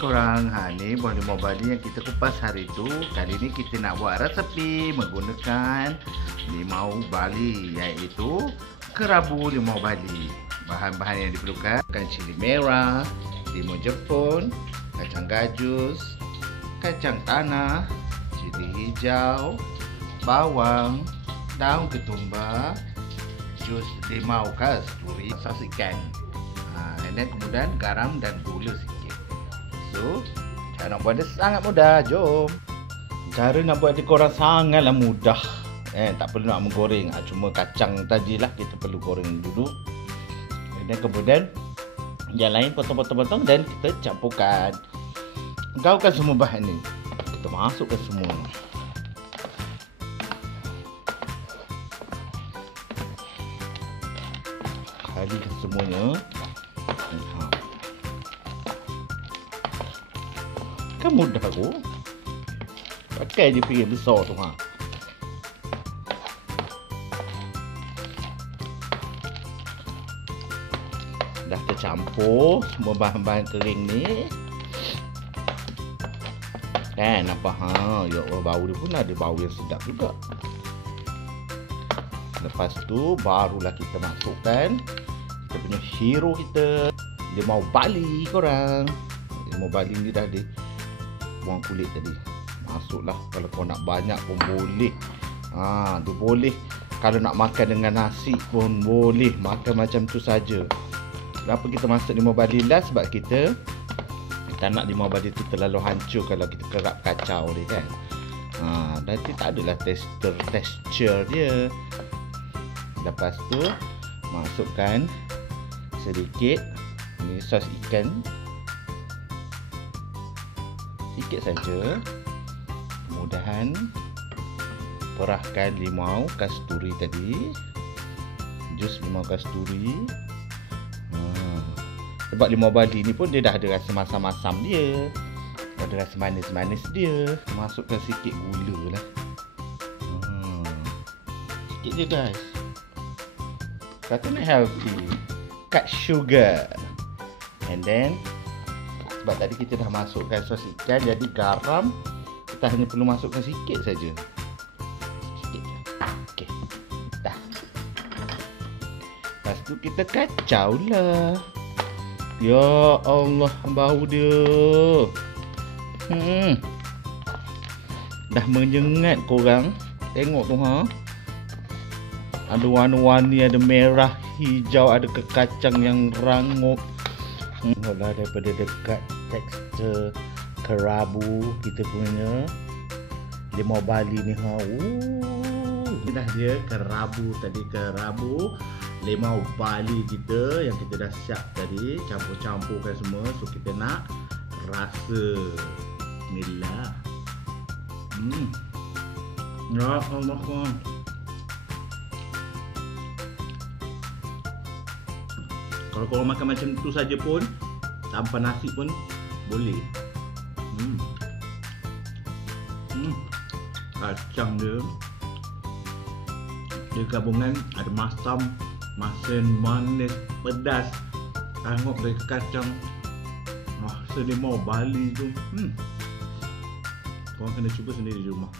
korang. Ni buah limau Bali yang kita kupas hari tu. Kali ni kita nak buat resepi menggunakan limau Bali, iaitu kerabu limau Bali. Bahan-bahan yang diperlukan: cili merah, timun Jepun, kacang gajus, kacang tanah, cili hijau, bawang, daun ketumbar, jus limau kasturi, sos ikan, dan kemudian garam dan gula sikit. So, cara nak buat dia sangat mudah. Jom. Cara nak buat dia korang sangatlah mudah. Tak perlu nak menggoreng. Cuma kacang tadi lah kita perlu goreng dulu. Dan kemudian yang lain potong-potong-potong dan kita campurkan. Gaulkan semua bahan ni. Kita masukkan semua. Kalikan semuanya. Kan mudah aku. Pakai je piring besar tu. Dah tercampur semua bahan-bahan kering ni. Kan nampak ya Allah, bau dia pun ada bau yang sedap juga. Lepas tu barulah kita masukkan kita punya hero kita, limau Bali korang. Limau Bali ni dah buang kulit tadi. Masuklah. Kalau kau nak banyak pun boleh. Dia boleh. Kalau nak makan dengan nasi pun boleh. Makan macam tu saja. Kenapa kita masuk limau Bali lah? Sebab kita tak nak limau Bali tu terlalu hancur kalau kita kerap kacau dia kan. Nanti tak adalah texture dia. Lepas tu masukkan sedikit ni sos ikan. Sikit saja. Kemudian perahkan limau kasturi tadi. Jus limau kasturi. Sebab limau Bali ni pun dia dah ada rasa masam-masam dia. Ada rasa manis-manis dia. Masukkan sikit gula lah. Sikit je guys. Kata nak healthy. Cut sugar. And then sebab tadi kita dah masukkan sos ikan, jadi garam kita hanya perlu masukkan sikit saja. Sikit je. Okey. Dah. Lepas tu kita kacau lah. Ya Allah, bau dia. Dah menyengat korang. Tengok tu Ada warna-warni, ada merah, hijau, ada kekacang yang rangup. Tengoklah daripada dekat tekstur kerabu kita punya limau Bali ni. Ini dah dia kerabu tadi, kerabu limau Bali kita yang kita dah siap tadi. Campur-campurkan semua. So kita nak rasa. Bismillah. Ya Allah. Kalau korang makan macam tu saja pun, tanpa nasi pun boleh. Kacang dia gabungan ada masam, masin, manis, pedas. Tengok dari kacang. Limau Bali tu. Korang kena cuba sendiri di rumah.